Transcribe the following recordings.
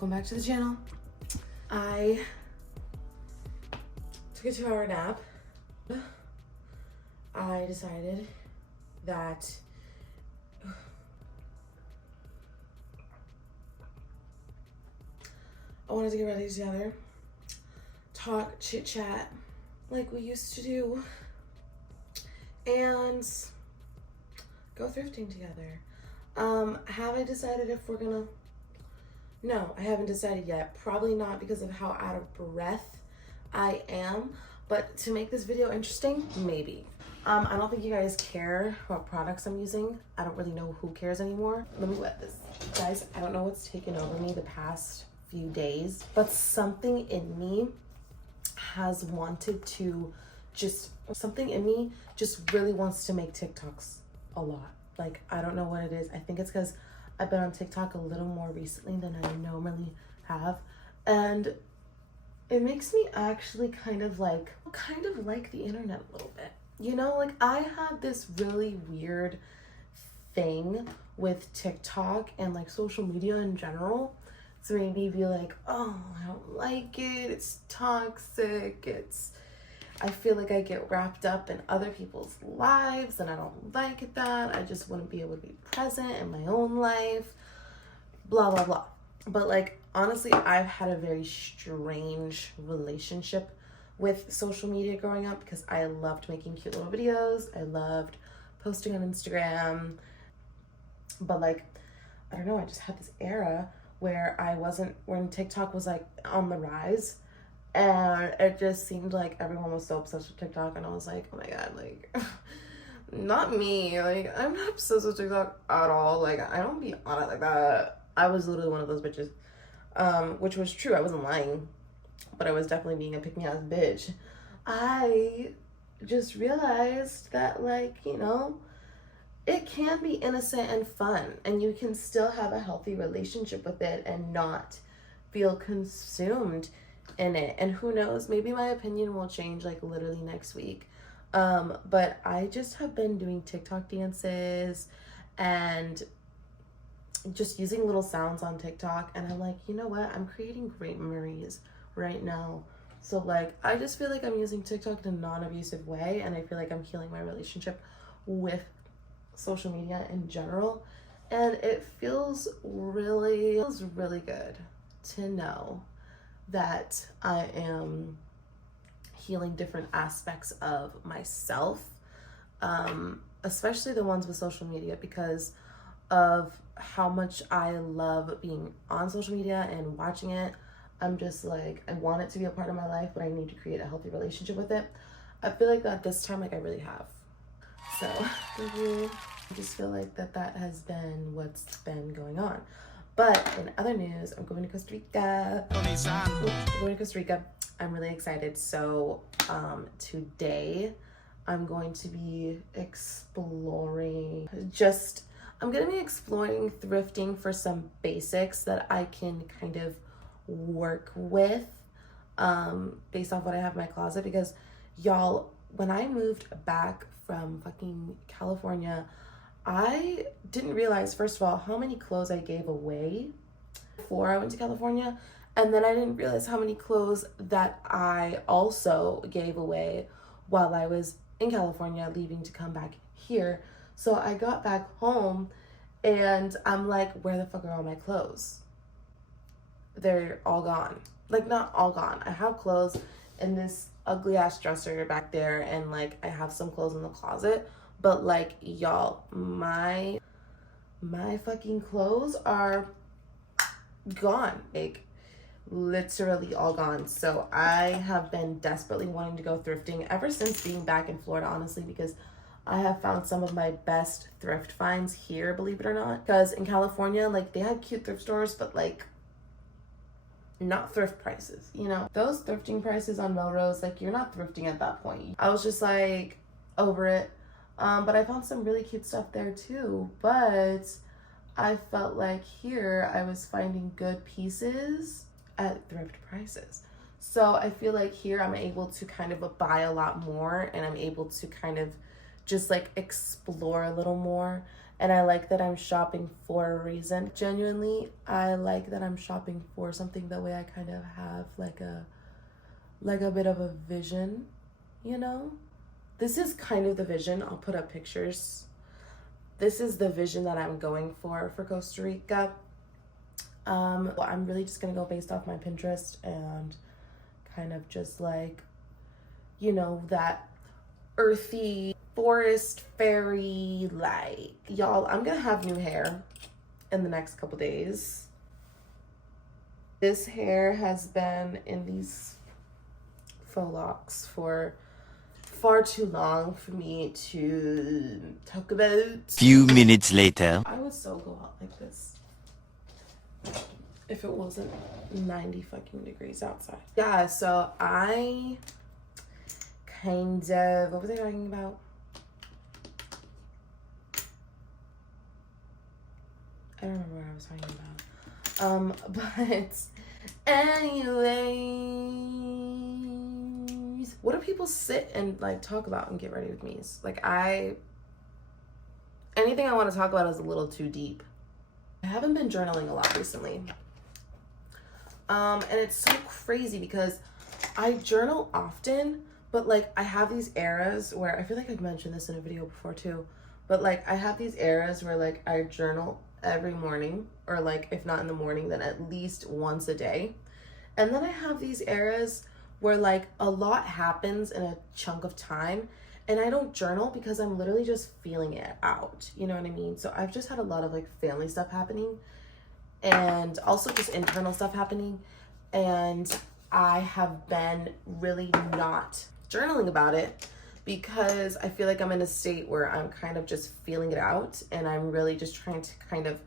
Welcome back to the channel. I took a 2-hour nap. I decided that I wanted to get ready together, talk, chit chat like we used to do, and go thrifting together. Have I decided if we're gonna? No, I haven't decided yet. Probably not because of how out of breath I am, but to make this video interesting, maybe. I don't think you guys care what products I'm using. I don't really know who cares anymore. Let me wet this. Guys, I don't know what's taken over me the past few days, but something in me has wanted to something in me just really wants to make TikToks a lot. Like, I don't know what it is. I think it's because I've been on TikTok a little more recently than I normally have. And it makes me actually kind of like the internet a little bit. You know, like I have this really weird thing with TikTok and like social media in general. It's made me be like, oh, I don't like it. It's toxic. I feel like I get wrapped up in other people's lives and I don't like that. I just wouldn't be able to be present in my own life, blah, blah, blah. But like, honestly, I've had a very strange relationship with social media growing up because I loved making cute little videos. I loved posting on Instagram. But like, I don't know, I just had this era where when TikTok was like on the rise. And it just seemed like everyone was so obsessed with TikTok, and I was like, oh my god, like, not me. Like, I'm not obsessed with TikTok at all. Like, I don't be on it like that. I was literally one of those bitches, which was true. I wasn't lying, but I was definitely being a pick-me-ass bitch. I just realized that, like, you know, it can be innocent and fun, and you can still have a healthy relationship with it and not feel consumed in it. And who knows, maybe my opinion will change like literally next week. But I just have been doing TikTok dances and just using little sounds on TikTok, and I'm like, you know what, I'm creating great memories right now. So like, I just feel like I'm using TikTok in a non-abusive way, and I feel like I'm healing my relationship with social media in general, and it feels really good to know that I am healing different aspects of myself, especially the ones with social media, because of how much I love being on social media and watching it. I'm just like, I want it to be a part of my life, but I need to create a healthy relationship with it. I feel like that this time, like, I really have. So, I just feel like that has been what's been going on. But in other news, I'm going to Costa Rica. I'm going to Costa Rica. I'm really excited. So today I'm going to be exploring thrifting for some basics that I can kind of work with based off what I have in my closet. Because y'all, when I moved back from fucking California, I didn't realize, first of all, how many clothes I gave away before I went to California. And then I didn't realize how many clothes that I also gave away while I was in California, leaving to come back here. So I got back home and I'm like, where the fuck are all my clothes? They're all gone. Like, not all gone. I have clothes in this ugly ass dresser back there, and like I have some clothes in the closet. But like, y'all, my fucking clothes are gone, like literally all gone. So I have been desperately wanting to go thrifting ever since being back in Florida, honestly, because I have found some of my best thrift finds here, believe it or not. Because in California, like, they had cute thrift stores, but like not thrift prices, you know? Those thrifting prices on Melrose, like, you're not thrifting at that point. I was just like over it. But I found some really cute stuff there too. But I felt like here I was finding good pieces at thrift prices. So I feel like here I'm able to kind of buy a lot more, and I'm able to kind of just like explore a little more And I like that I'm shopping for a reason. Genuinely, I like that I'm shopping for something. That way I kind of have like a bit of a vision, you know? This is kind of the vision. I'll put up pictures. This is the vision that I'm going for Costa Rica. Well, I'm really just gonna go based off my Pinterest and kind of just like, you know, that earthy forest fairy like. Y'all, I'm gonna have new hair in the next couple days. This hair has been in these faux locks for far too long for me to talk about. Few minutes later. I would so go out like this if it wasn't 90 fucking degrees outside. Yeah, so I kind of, what was I talking about? I don't remember what I was talking about. But anyways, what do people sit and like talk about and get ready with me? Like anything I want to talk about is a little too deep. I haven't been journaling a lot recently. And it's so crazy because I journal often, but like I have these eras where I feel like I've mentioned this in a video before too, but like I have these eras where like I journal every morning, or like if not in the morning, then at least once a day. And then I have these eras where like a lot happens in a chunk of time and I don't journal because I'm literally just feeling it out. You know what I mean? So I've just had a lot of like family stuff happening and also just internal stuff happening. And I have been really not journaling about it because I feel like I'm in a state where I'm kind of just feeling it out. And I'm really just trying to kind of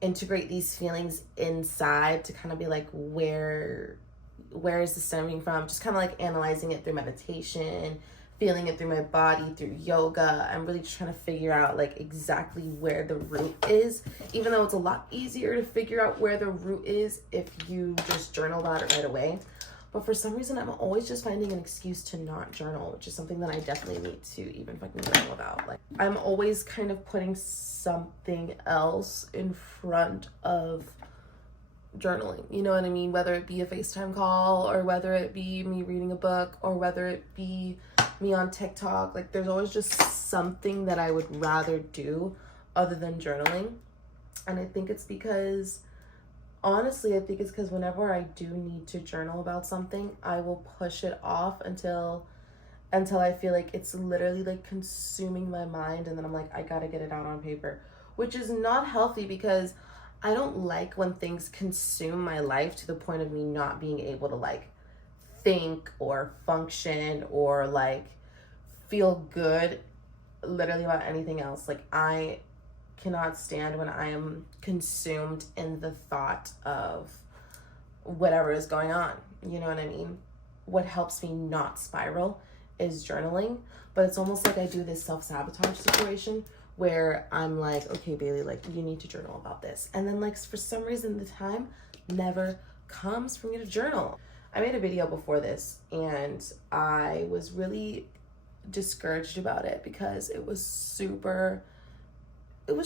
integrate these feelings inside to kind of be like, where is this stemming from? Just kind of like analyzing it through meditation, feeling it through my body, through yoga. I'm really just trying to figure out like exactly where the root is, even though it's a lot easier to figure out where the root is if you just journal about it right away. But for some reason, I'm always just finding an excuse to not journal, which is something that I definitely need to even fucking journal about. Like, I'm always kind of putting something else in front of journaling. You know what I mean? Whether it be a FaceTime call, or whether it be me reading a book, or whether it be me on TikTok. Like, there's always just something that I would rather do other than journaling. And I think it's because... honestly, I think it's because whenever I do need to journal about something, I will push it off until I feel like it's literally like consuming my mind, and then I'm like, I gotta get it out on paper, which is not healthy because I don't like when things consume my life to the point of me not being able to like think or function or like feel good literally about anything else. Like, I cannot stand when I am consumed in the thought of whatever is going on. You know what I mean? What helps me not spiral is journaling, but it's almost like I do this self-sabotage situation where I'm like, okay, Bailey, like, you need to journal about this. And then like for some reason the time never comes for me to journal. I made a video before this and I was really discouraged about it because it was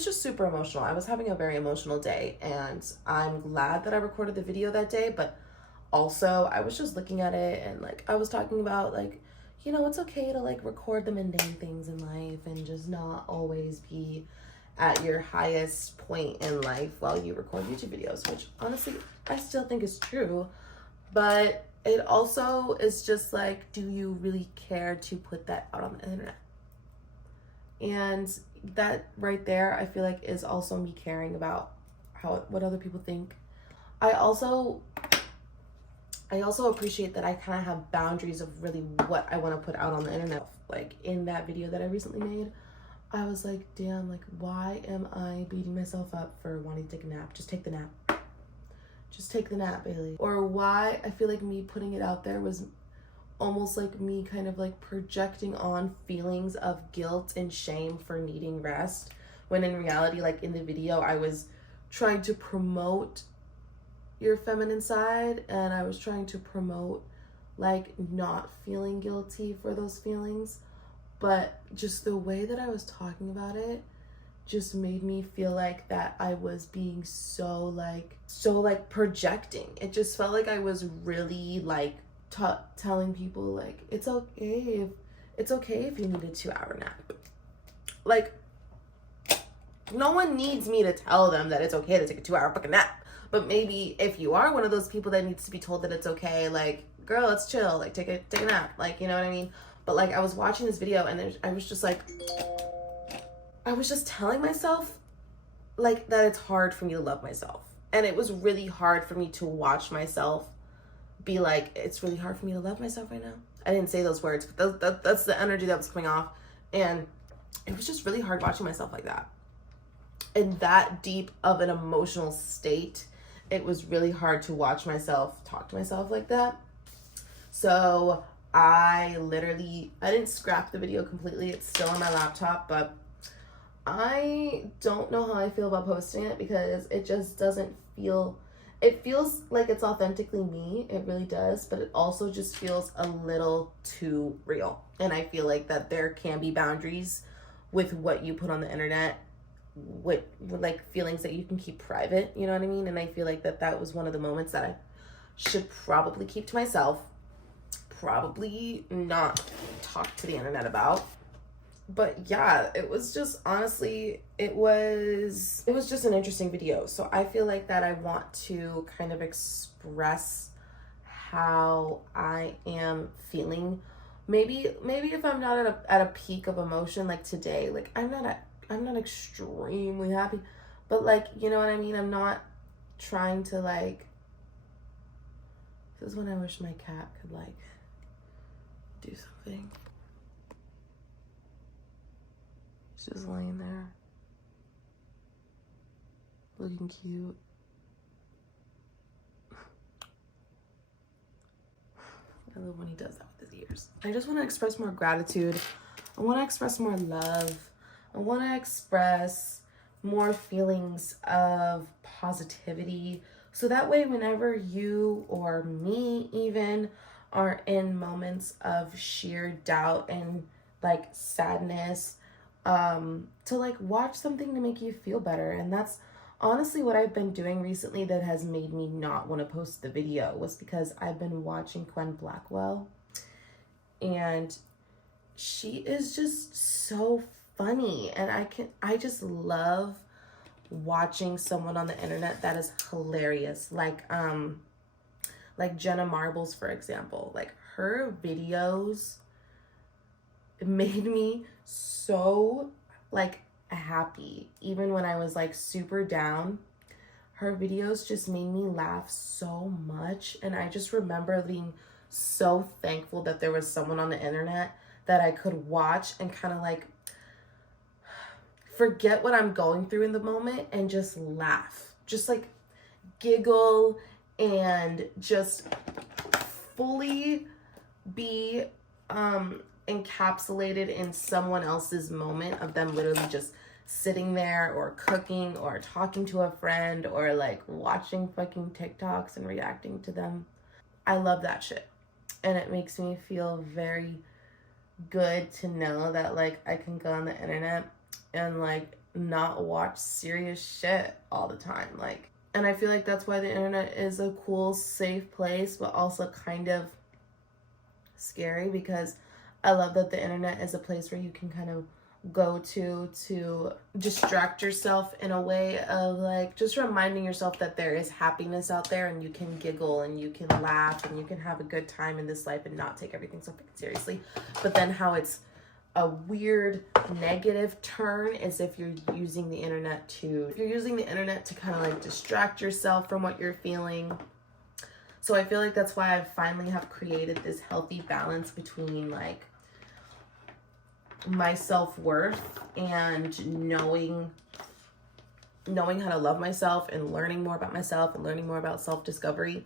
just super emotional. I was having a very emotional day, and I'm glad that I recorded the video that day, but also I was just looking at it and like I was talking about like, you know, it's okay to like record the mundane things in life and just not always be at your highest point in life while you record YouTube videos, which honestly I still think is true, but it also is just like, do you really care to put that out on the internet? And that right there, I feel like is also me caring about what other people think. I also appreciate that I kind of have boundaries of really what I want to put out on the internet. Like in that video that I recently made, I was like, damn, like, why am I beating myself up for wanting to take a nap? Just take the nap. Just take the nap, Bailey. Or why I feel like me putting it out there was almost like me kind of like projecting on feelings of guilt and shame for needing rest, when in reality, like in the video, I was trying to promote your feminine side, and I was trying to promote like not feeling guilty for those feelings. But just the way that I was talking about it just made me feel like that I was being so projecting. It just felt like I was really like telling people like it's okay if you need a 2-hour nap. Like, no one needs me to tell them that it's okay to take a 2-hour fucking nap. But maybe if you are one of those people that needs to be told that it's okay, like, girl, let's chill, like take a nap, like, you know what I mean? But like, I was watching this video and I was just telling myself like that it's hard for me to love myself. And it was really hard for me to watch myself be like, it's really hard for me to love myself right now. I didn't say those words, but that's the energy that was coming off. And it was just really hard watching myself like that. In that deep of an emotional state, it was really hard to watch myself talk to myself like that. So I didn't scrap the video completely. It's still on my laptop, but I don't know how I feel about posting it because it just doesn't feel, it feels like it's authentically me. It really does, but it also just feels a little too real. And I feel like that there can be boundaries with what you put on the internet, with like feelings that you can keep private, you know what I mean? And I feel like that was one of the moments that I should probably keep to myself, probably not talk to the internet about. But yeah, it was just, honestly, it was just an interesting video. So I feel like that I want to kind of express how I am feeling. Maybe if I'm not at a peak of emotion like today, like I'm not extremely happy, but like, you know what I mean? I'm not trying to like, this is when I wish my cat could like do something. She's just laying there, looking cute. I love when he does that with his ears. I just want to express more gratitude. I want to express more love. I want to express more feelings of positivity. So that way, whenever you or me even are in moments of sheer doubt and like sadness, to like watch something to make you feel better. And that's honestly what I've been doing recently that has made me not want to post the video, was because I've been watching Gwen Blackwell, and she is just so funny, and I just love watching someone on the internet that is hilarious, like Jenna Marbles, for example. Like, her videos made me so like happy. Even when I was like super down, her videos just made me laugh so much. And I just remember being so thankful that there was someone on the internet that I could watch and kind of like forget what I'm going through in the moment and just laugh, just like giggle and just fully be encapsulated in someone else's moment of them literally just sitting there or cooking or talking to a friend or like watching fucking TikToks and reacting to them. I love that shit. And it makes me feel very good to know that like I can go on the internet and like not watch serious shit all the time. Like, and I feel like that's why the internet is a cool, safe place, but also kind of scary, because I love that the internet is a place where you can kind of go to distract yourself in a way of like just reminding yourself that there is happiness out there, and you can giggle and you can laugh and you can have a good time in this life and not take everything so fucking seriously. But then how it's a weird negative turn is if you're using the internet to kind of like distract yourself from what you're feeling. So I feel like that's why I finally have created this healthy balance between like my self-worth and knowing how to love myself and learning more about myself and learning more about self-discovery.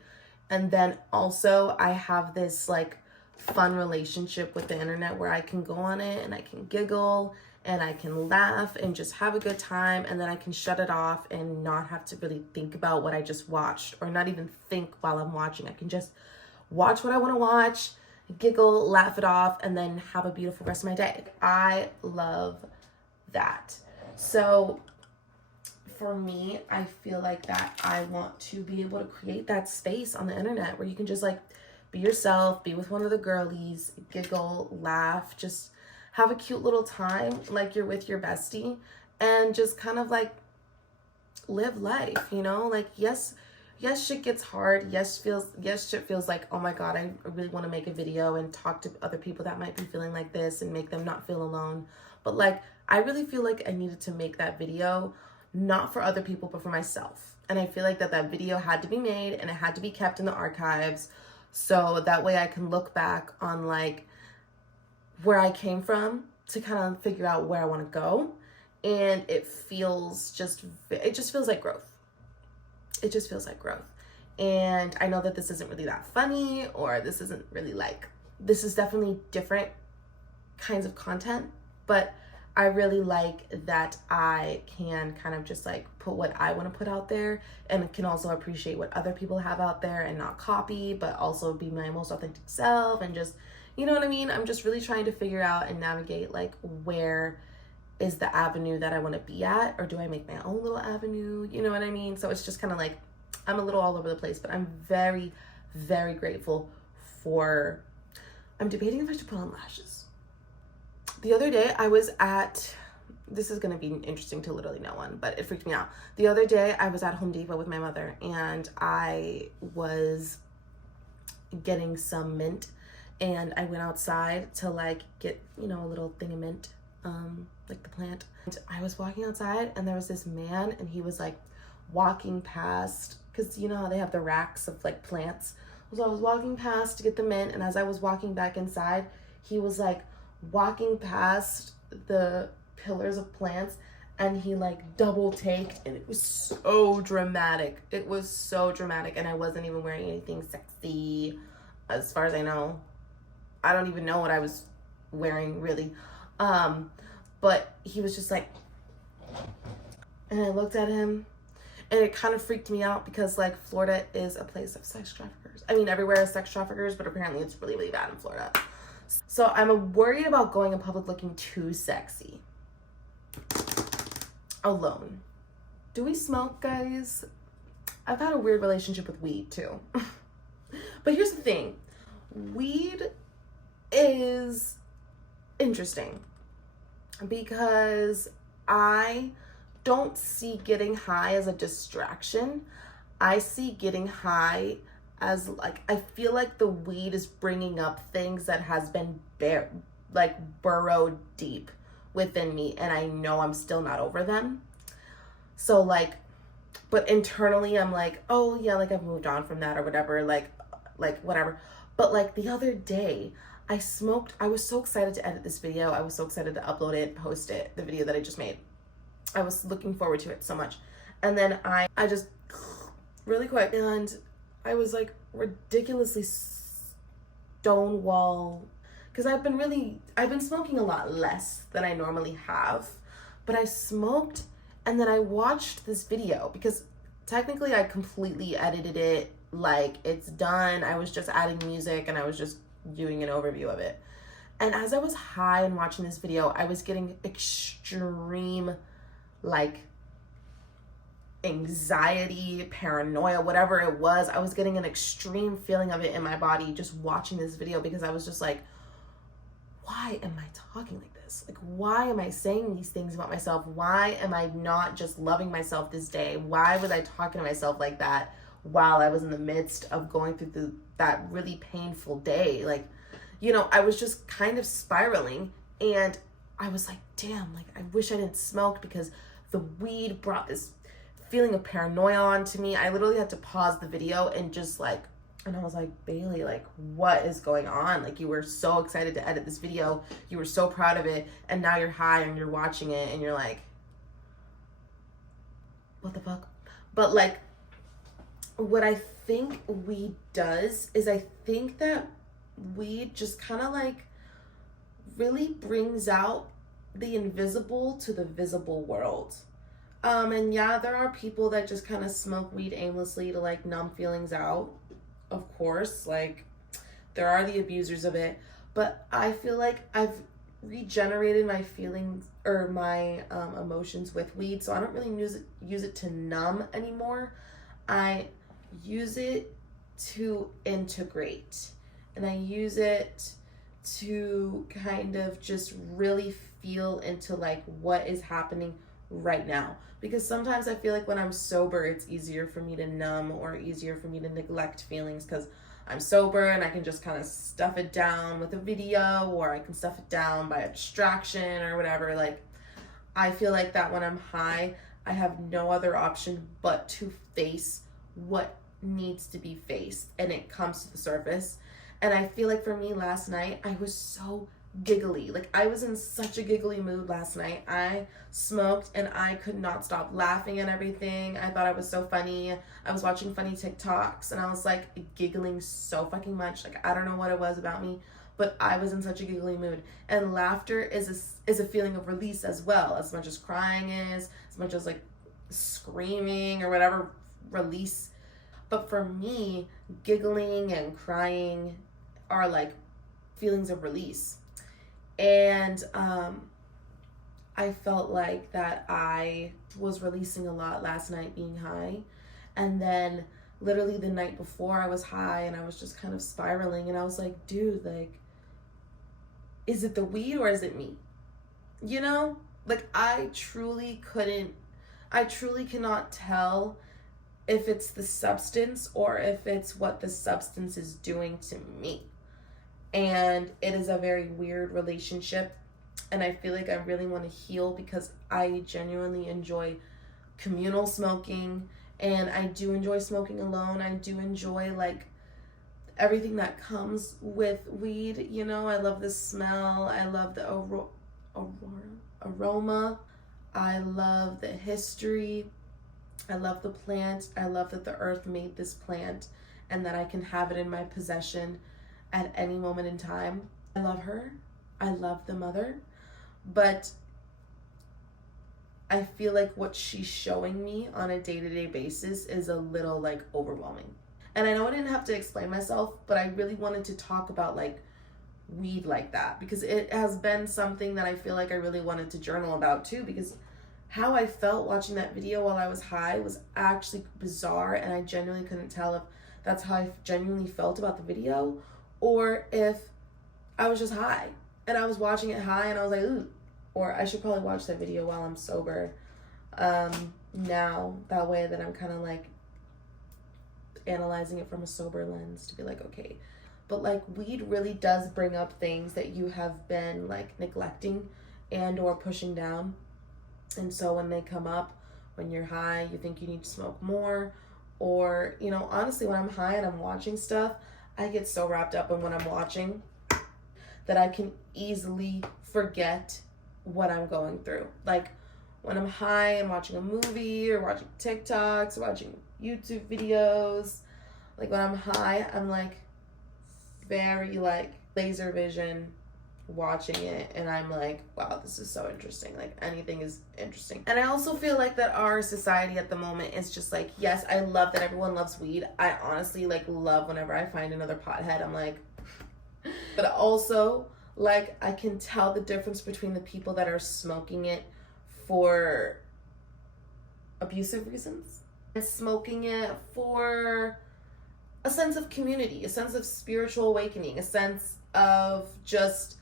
And then also I have this like fun relationship with the internet where I can go on it and I can giggle and I can laugh and just have a good time, and then I can shut it off and not have to really think about what I just watched, or not even think while I'm watching. I can just watch what I want to watch, giggle, laugh it off, and then have a beautiful rest of my day. I love that. So for me, I feel like that I want to be able to create that space on the internet where you can just like be yourself, be with one of the girlies, giggle, laugh, just have a cute little time like you're with your bestie, and just kind of like live life, you know? Like yes, shit gets hard. Yes, shit feels like, oh my God, I really want to make a video and talk to other people that might be feeling like this and make them not feel alone. But like, I really feel like I needed to make that video, not for other people, but for myself. And I feel like that video had to be made and it had to be kept in the archives. So that way I can look back on like where I came from to kind of figure out where I want to go. And it just feels like growth. It just feels like growth. And I know that this isn't really that funny, or this isn't really like, this is definitely different kinds of content, but I really like that I can kind of just like put what I want to put out there, and can also appreciate what other people have out there and not copy, but also be my most authentic self, and just, you know what I mean? I'm just really trying to figure out and navigate like where is the avenue that I want to be at, or do I make my own little avenue? You know what I mean? So it's just kind of like, I'm a little all over the place, but I'm very, very grateful for, I'm debating if I should put on lashes. The other day I was at, this is going to be interesting to literally no one, but it freaked me out. The other day I was at Home Depot with my mother, and I was getting some mint, and I went outside to like get, you know, a little thing of mint, like the plant. And I was walking outside, and there was this man, and he was like walking past, because you know how they have the racks of like plants. So I was walking past to get the mint, and as I was walking back inside, he was like walking past the pillars of plants, and he like double taked, and it was so dramatic. It was so dramatic, and I wasn't even wearing anything sexy as far as I know. I don't even know what I was wearing really. But he was just like, and I looked at him, and it kind of freaked me out, because like Florida is a place of sex traffickers. I mean, everywhere is sex traffickers, but apparently it's really, really bad in Florida. So I'm worried about going in public looking too sexy alone. Do we smoke, guys? I've had a weird relationship with weed too. But here's the thing. Weed is interesting because I don't see getting high as a distraction. I see getting high as like, I feel like the weed is bringing up things that has been burrowed deep within me, and I know I'm still not over them. So like, but internally I'm like, oh yeah, like I've moved on from that or whatever, like whatever. But like the other day I smoked, I was so excited to edit this video. I was so excited to upload it, post it, the video that I just made. I was looking forward to it so much. And then I just really quick, and I was like ridiculously stonewall, because I've been smoking a lot less than I normally have, but I smoked, and then I watched this video, because technically I completely edited it, like it's done. I was just adding music, and I was just doing an overview of it. And as I was high and watching this video, I was getting extreme like anxiety, paranoia, whatever it was. I was getting an extreme feeling of it in my body just watching this video, because I was just like, why am I talking like this? Like, why am I saying these things about myself? Why am I not just loving myself this day? Why was I talking to myself like that while I was in the midst of going through that really painful day? Like, you know, I was just kind of spiraling, and I was like, damn, like I wish I didn't smoke, because the weed brought this feeling of paranoia onto me. I literally had to pause the video and just like, and I was like, Bailey, like what is going on? Like, you were so excited to edit this video, you were so proud of it, and now you're high and you're watching it and you're like, what the fuck? But like, what I think weed does is, I think that weed just kind of like really brings out the invisible to the visible world. And yeah, there are people that just kind of smoke weed aimlessly to like numb feelings out. Of course, like there are the abusers of it, but I feel like I've regenerated my feelings or my emotions with weed, so I don't really use it to numb anymore. I use it to integrate, and I use it to kind of just really feel into like what is happening right now, because sometimes I feel like when I'm sober it's easier for me to numb or easier for me to neglect feelings because I'm sober and I can just kind of stuff it down with a video, or I can stuff it down by a distraction or whatever. Like, I feel like that when I'm high, I have no other option but to face what needs to be faced, and it comes to the surface. And I feel like for me last night, I was so giggly. Like, I was in such a giggly mood last night. I smoked and I could not stop laughing at everything. I thought I was so funny. I was watching funny TikToks and I was like giggling so fucking much. Like, I don't know what it was about me, but I was in such a giggly mood. And laughter is a feeling of release as well, as much as crying is, as much as like screaming or whatever, release. But for me, giggling and crying are like feelings of release. And I felt like that I was releasing a lot last night being high. And then literally the night before I was high and I was just kind of spiraling, and I was like, dude, like, is it the weed or is it me? You know? Like, I truly cannot tell if it's the substance or if it's what the substance is doing to me. And it is a very weird relationship, and I feel like I really want to heal because I genuinely enjoy communal smoking, and I do enjoy smoking alone. I do enjoy like everything that comes with weed, you know. I love the smell, I love the aroma, I love the history, I love the plant, I love that the earth made this plant and that I can have it in my possession at any moment in time. I love her. I love the mother. But I feel like what she's showing me on a day-to-day basis is a little like overwhelming. And I know I didn't have to explain myself, but I really wanted to talk about like weed like that, because it has been something that I feel like I really wanted to journal about too, because how I felt watching that video while I was high was actually bizarre, and I genuinely couldn't tell if that's how I genuinely felt about the video, or if I was just high and I was watching it high and I was like, ooh. Or I should probably watch that video while I'm sober now, that way that I'm kind of like analyzing it from a sober lens to be like, okay. But like, weed really does bring up things that you have been like neglecting and or pushing down. And so when they come up, when you're high, you think you need to smoke more. Or, you know, honestly, when I'm high and I'm watching stuff, I get so wrapped up in what I'm watching that I can easily forget what I'm going through. Like, when I'm high and watching a movie or watching TikToks or watching YouTube videos, like when I'm high, I'm like very like laser vision watching it, and I'm like, wow, this is so interesting. Like, anything is interesting. And I also feel like that our society at the moment is just like, yes, I love that everyone loves weed. I honestly like love whenever I find another pothead, I'm like, but also like I can tell the difference between the people that are smoking it for abusive reasons and smoking it for a sense of community, a sense of spiritual awakening, a sense of just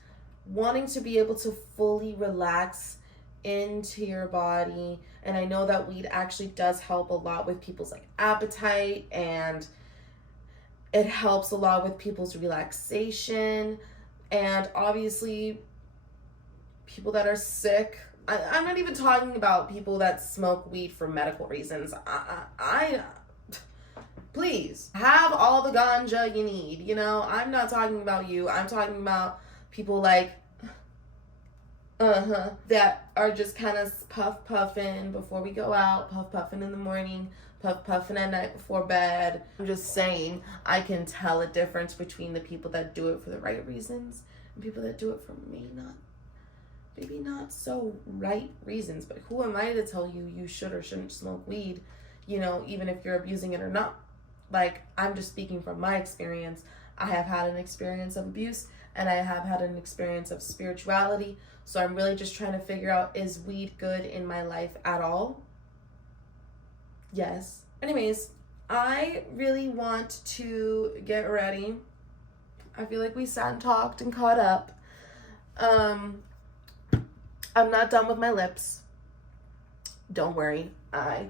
wanting to be able to fully relax into your body. And I know that weed actually does help a lot with people's like appetite, and it helps a lot with people's relaxation. And obviously people that are sick, I'm not even talking about people that smoke weed for medical reasons. I please have all the ganja you need, you know. I'm not talking about you. I'm talking about people like that are just kind of puffing before we go out, puffing in the morning, puffing at night before bed. I'm just saying, I can tell a difference between the people that do it for the right reasons and people that do it for maybe not so right reasons. But who am I to tell you you should or shouldn't smoke weed, you know, even if you're abusing it or not? Like, I'm just speaking from my experience. I have had an experience of abuse, and I have had an experience of spirituality. So I'm really just trying to figure out, is weed good in my life at all? Yes. Anyways, I really want to get ready. I feel like we sat and talked and caught up. I'm not done with my lips. Don't worry, I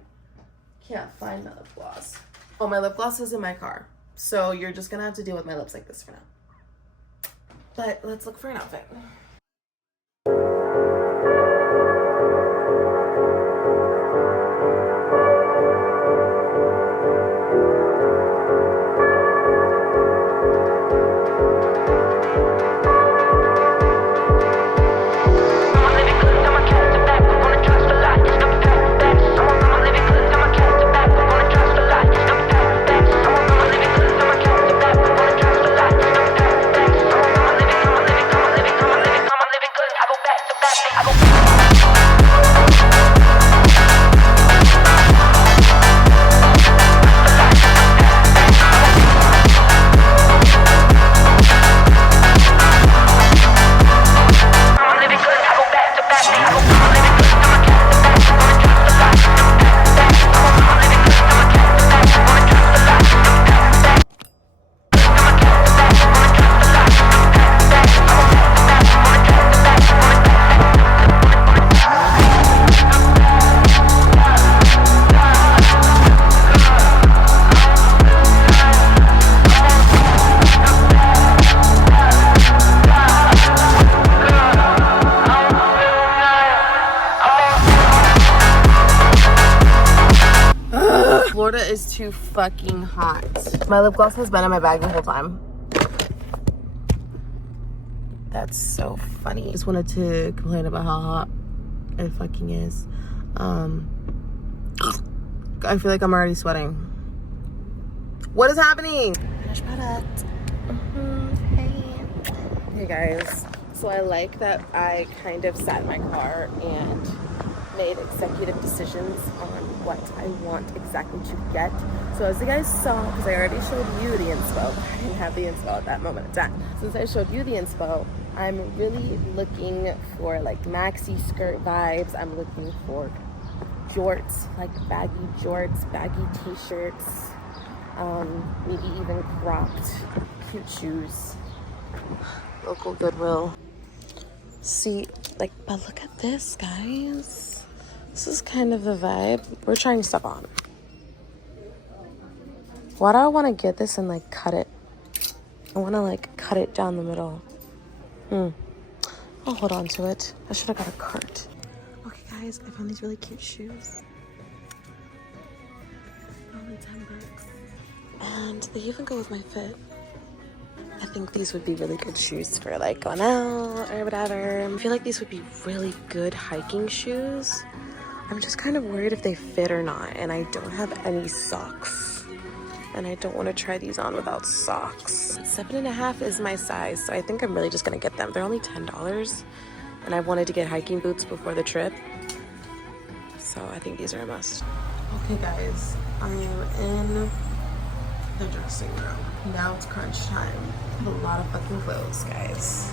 can't find my lip gloss. Oh, my lip gloss is in my car. So you're just gonna have to deal with my lips like this for now. But let's look for an outfit. Florida is too fucking hot. My lip gloss has been in my bag the whole time. That's so funny. Just wanted to complain about how hot it fucking is. I feel like I'm already sweating. What is happening? Finished product. Hey guys. So I like that I kind of sat in my car and made executive decisions on what I want exactly to get. So as you guys saw, because I already showed you the inspo, I didn't have the inspo at that moment in time. Since I showed you the inspo, I'm really looking for like maxi skirt vibes. I'm looking for jorts, like baggy jorts, baggy t-shirts, maybe even cropped, cute shoes, local Goodwill. See, like, but look at this, guys. This is kind of the vibe we're trying stuff on. Why do I want to get this and like cut it? I want to like cut it down the middle. I'll hold on to it. I should have got a cart. Okay guys, I found these really cute shoes. Only $10. And they even go with my fit. I think these would be really good shoes for like going out or whatever. I feel like these would be really good hiking shoes. I'm just kind of worried if they fit or not, and I don't have any socks. And I don't want to try these on without socks. 7.5 is my size, so I think I'm really just gonna get them. They're only $10, and I wanted to get hiking boots before the trip. So I think these are a must. Okay guys, I am in the dressing room. Now it's crunch time. I have a lot of fucking clothes, guys.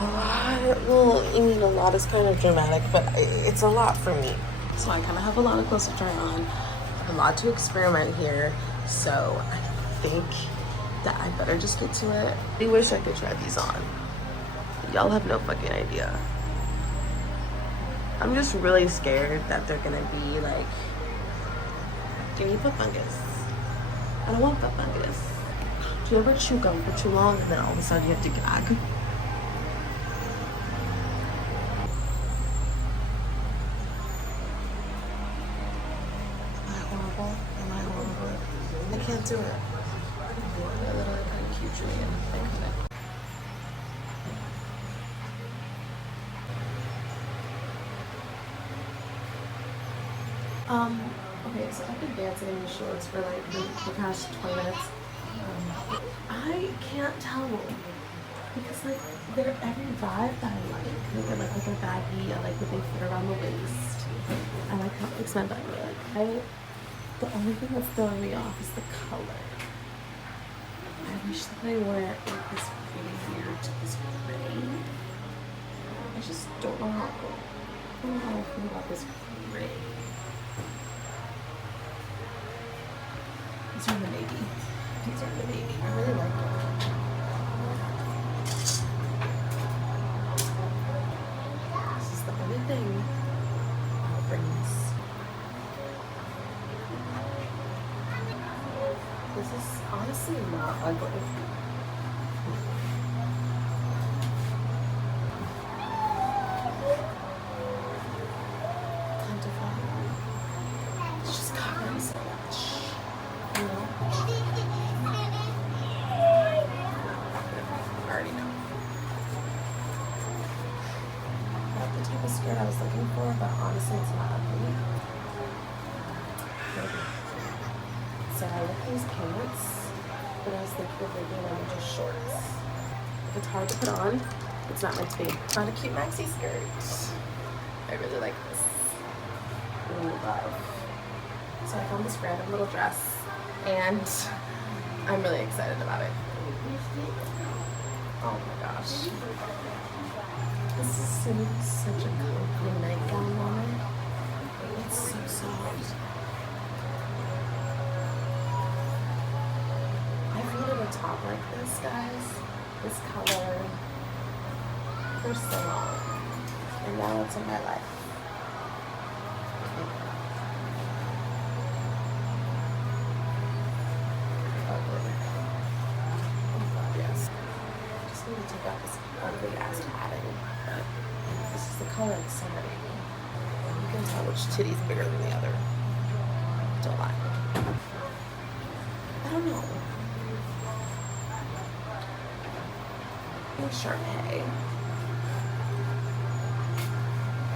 A lot, well, I mean, a lot is kind of dramatic, but it's a lot for me. So I kind of have a lot of clothes to try on. I have a lot to experiment here. So I think that I better just get to it. I wish I could try these on. Y'all have no fucking idea. I'm just really scared that they're gonna be like, give me foot fungus. I don't want foot fungus. Do you ever chew gum for too long and then all of a sudden you have to gag? I can't do it. They're literally kind of cute to me and I couldn't. Okay, so I've been dancing in these shorts for like the past 20 minutes. I can't tell because like they're every vibe that I like. Like I like that they're baggy, I like that they fit around the waist. I like how it makes my butt look. The only thing that's throwing me off is the color. I wish that I wore it with this really weird, this gray. I just don't know how I feel about this gray. These are the navy. These are the navy. I really like them. This is the only thing I'll bring this. This is honestly not ugly. It's just covering so much, you know? I already know. Not the type of skirt I was looking for, but honestly, it's not ugly. So I like these pants, but I was thinking of making them just shorts. It's hard to put on. It's not meant to be. Not a cute maxi skirt. I really like this. Ooh, love. So I found this random little dress, and I'm really excited about it. Oh my gosh. This is such a comfy nightgown on it. It's so soft. I've needed a top like this, guys. This color for so long. And now it's in my life. Yes. I just need to take out this ugly ass padding. But this is the color of the summer baby. You can tell which titty's bigger than the other. Don't lie. I don't know. Sharpay.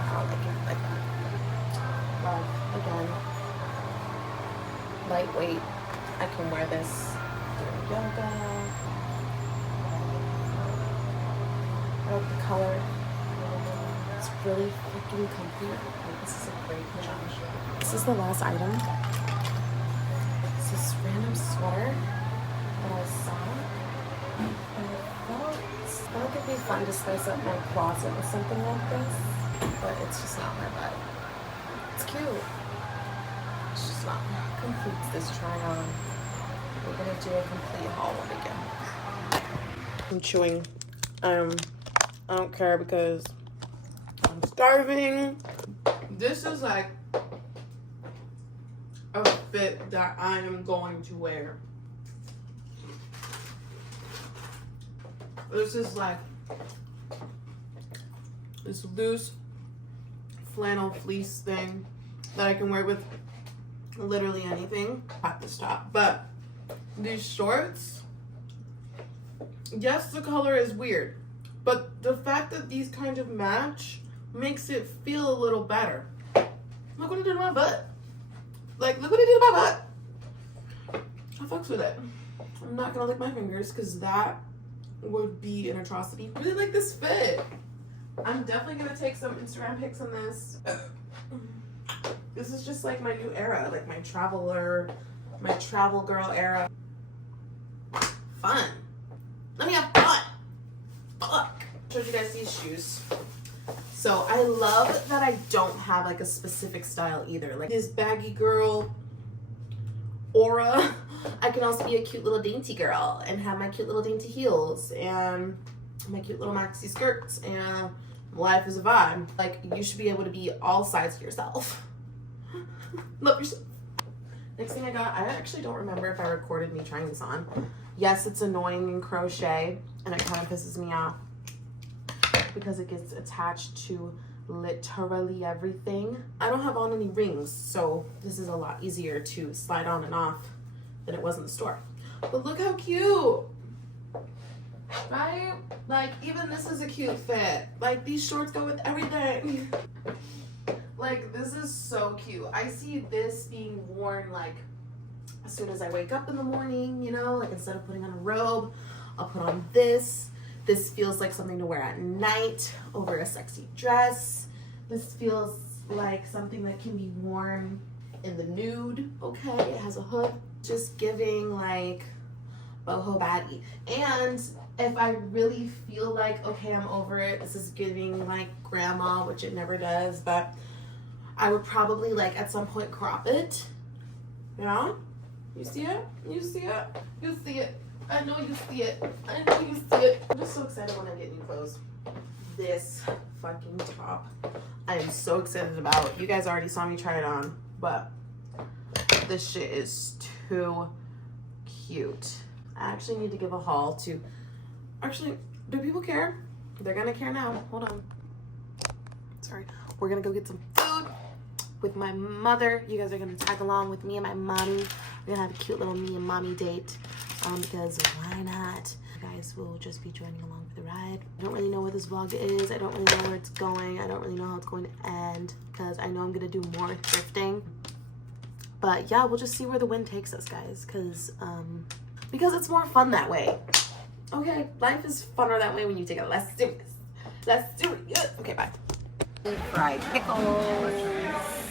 I don't like it like that. Love, again. Lightweight. I can wear this during yoga. I like the color. It's really freaking comfy. Like, this is a great pajama shirt. This is the last item. It's this random sweater that I saw. I thought it'd be fun to spice up my closet with something like this, but it's just not my vibe. It's cute. It's just not. Completes this try on. We're gonna do a complete haul when we get home. I'm chewing. I don't care because I'm starving. This is like a fit that I am going to wear. This is like this loose flannel fleece thing that I can wear with literally anything at this top. But these shorts, yes, the color is weird, but the fact that these kind of match makes it feel a little better. Look what it did to my butt. Like, look what it did to my butt. I fucks with it. I'm not gonna lick my fingers because that would be an atrocity. I really like this fit. I'm definitely gonna take some Instagram pics on this. This is just like my new era, like my travel girl era. Fun. Let me have fun. Fuck. Showed you guys these shoes. So I love that I don't have like a specific style either. Like this baggy girl aura. I can also be a cute little dainty girl and have my cute little dainty heels and my cute little maxi skirts, and life is a vibe. Like, you should be able to be all sides of yourself. Love yourself. Next thing I got, I actually don't remember if I recorded me trying this on. Yes, it's annoying in crochet and it kind of pisses me off because it gets attached to literally everything. I don't have on any rings, so this is a lot easier to slide on and off than it was in the store. But look how cute, right? Like, even this is a cute fit. Like, these shorts go with everything. Like, this is so cute. I see this being worn like as soon as I wake up in the morning, you know, like instead of putting on a robe, I'll put on this. This feels like something to wear at night over a sexy dress. This feels like something that can be worn in the nude. Okay, it has a hood. Just giving like boho baddie. And if I really feel like, okay, I'm over it, this is giving like grandma, which it never does, but I would probably like at some point crop it. Yeah? You see it? You see it? You see it. I know you see it. I know you see it. I'm just so excited when I get new clothes. This fucking top I am so excited about. You guys already saw me try it on, but this shit is too cute. I actually need to give a haul to, actually, do people care? They're gonna care now. Hold on. Sorry. We're gonna go get some food with my mother. You guys are gonna tag along with me and my mommy. We're gonna have a cute little me and mommy date, because why not? You guys will just be joining along for the ride. I don't really know what this vlog is. I don't really know where it's going. I don't really know how it's going to end, because I know I'm gonna do more thrifting. But yeah, we'll just see where the wind takes us, guys, because it's more fun that way. Okay, life is funner that way when you take it less serious. Less serious. Okay, bye. Fried pickles.